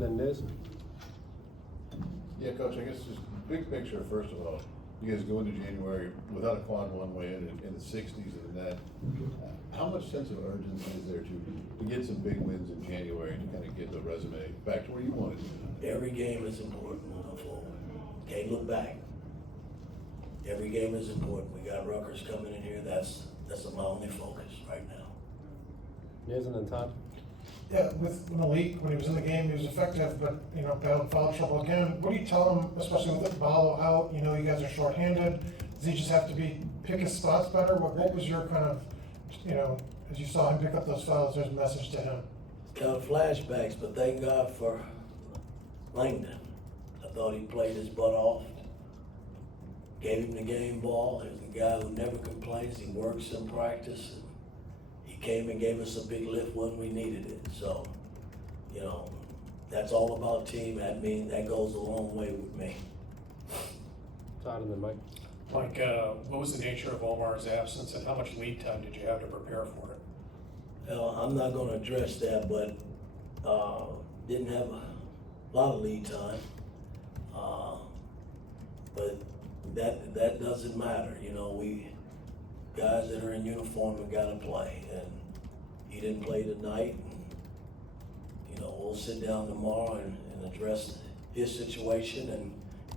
Then this. Yeah, Coach, I guess just big picture, first of all, you guys go into January without a quad one win in the sixties and that. How much sense of urgency is there to get some big wins in January to kind of get the resume back to where you want it to be? Every game is important moving forward. Can't look back. Every game is important. We got Rutgers coming in here. That's my only focus right now. Isn't it Todd? Yeah, with Malik, when he was in the game, he was effective, but, battled foul trouble again. What do you tell him, especially with Ballo out, you guys are shorthanded? Does he just have to pick his spots better? What was your kind of, as you saw him pick up those fouls, there's a message to him? Kind of flashbacks, but thank God for Langdon. I thought he played his butt off. Gave him the game ball. He's a guy who never complains. He works in practice. He came and gave us a big lift when we needed it. So, that's all about team. That goes a long way with me. Todd and then Mike. Mike, what was the nature of Omar's absence and how much lead time did you have to prepare for it? I'm not going to address that, but didn't have a lot of lead time. But that doesn't matter. We guys that are in uniform have got to play, and he didn't play tonight. And, we'll sit down tomorrow and address his situation and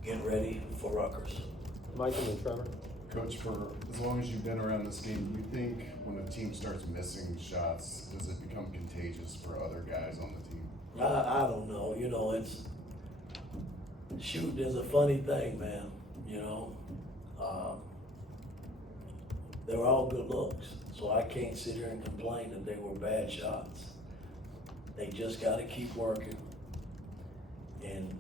get ready for Rutgers. Mike and then Trevor. Coach, for as long as you've been around this game, do you think when a team starts missing shots, does it become contagious for other guys on the team? I don't know. Shooting is a funny thing, man. They were all good looks, so I can't sit here and complain that they were bad shots. They just got to keep working, and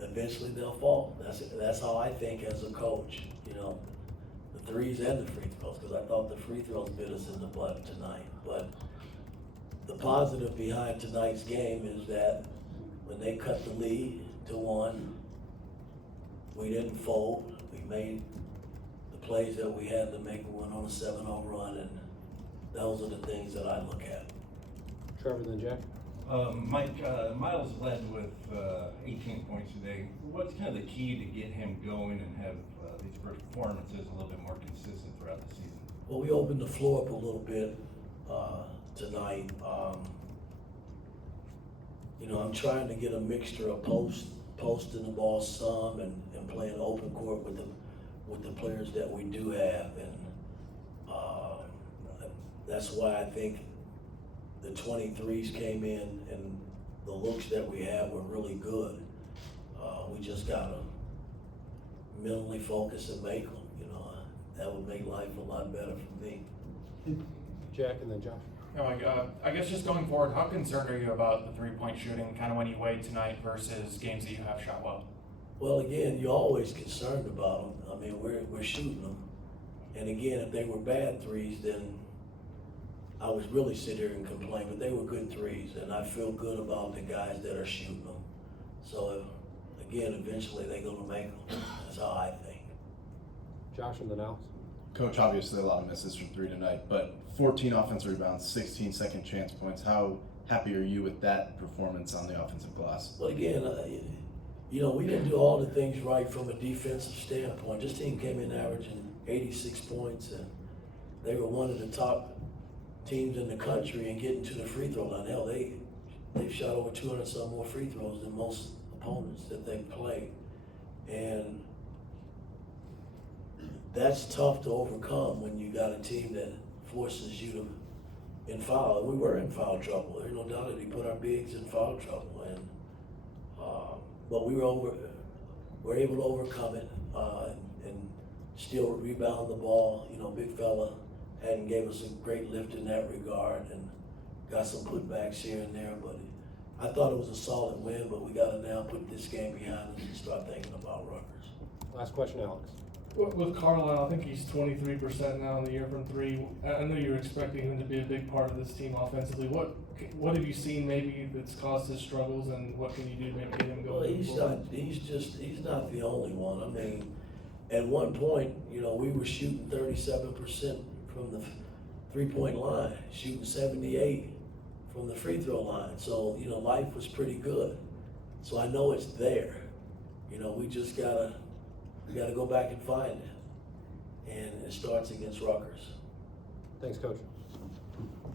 eventually they'll fall. That's how I think as a coach. The threes and the free throws, because I thought the free throws bit us in the butt tonight. But the positive behind tonight's game is that when they cut the lead to 1, we didn't fold. We made the plays that we had to make. We went on a 7-0 run, and those are the things that I look at. Trevor then Jack. Mike, Miles led with 18 points today. What's kind of the key to get him going and have these performances a little bit more consistent throughout the season? Well, we opened the floor up a little bit tonight. I'm trying to get a mixture of posting the ball some and playing open court with the players that we do have, and that's why I think the 23s came in and the looks that we have were really good. We just gotta mentally focus and make them. That would make life a lot better for me. Jack and then Josh. I guess just going forward, how concerned are you about the three-point shooting kind of when you weighed tonight versus games that you have shot well? Well, again, you're always concerned about them. I mean, we're shooting them. And again, if they were bad threes, then I would really sit here and complain, but they were good threes, and I feel good about the guys that are shooting them. So, again, eventually they're going to make them. That's how I think. Josh and then Alex. Coach, obviously a lot of misses from 3 tonight, but 14 offensive rebounds, 16 second chance points. How happy are you with that performance on the offensive glass? But again, we didn't do all the things right from a defensive standpoint. This team came in averaging 86 points, and they were one of the top teams in the country and getting to the free throw line. Hell, they've shot over 200 some more free throws than most opponents that they played. And that's tough to overcome when you got a team that forces you to in foul. We were in foul trouble. There's no doubt that he put our bigs in foul trouble, and but we were able to overcome it and still rebound the ball. Big fella hadn't gave us a great lift in that regard, and got some putbacks here and there. But I thought it was a solid win, but we got to now put this game behind us and start thinking about Rutgers. Last question, Alex. With Carlisle, I think he's 23% now in the year from 3. I know you're expecting him to be a big part of this team offensively. What have you seen maybe that's caused his struggles, and what can you do to maybe get him going? Well, he's not the only one. I mean, at one point, we were shooting 37% from the 3-point line, shooting 78 from the free throw line. So, you know, life was pretty good. So I know it's there. You know, we gotta go back and find it. And it starts against Rutgers. Thanks, Coach.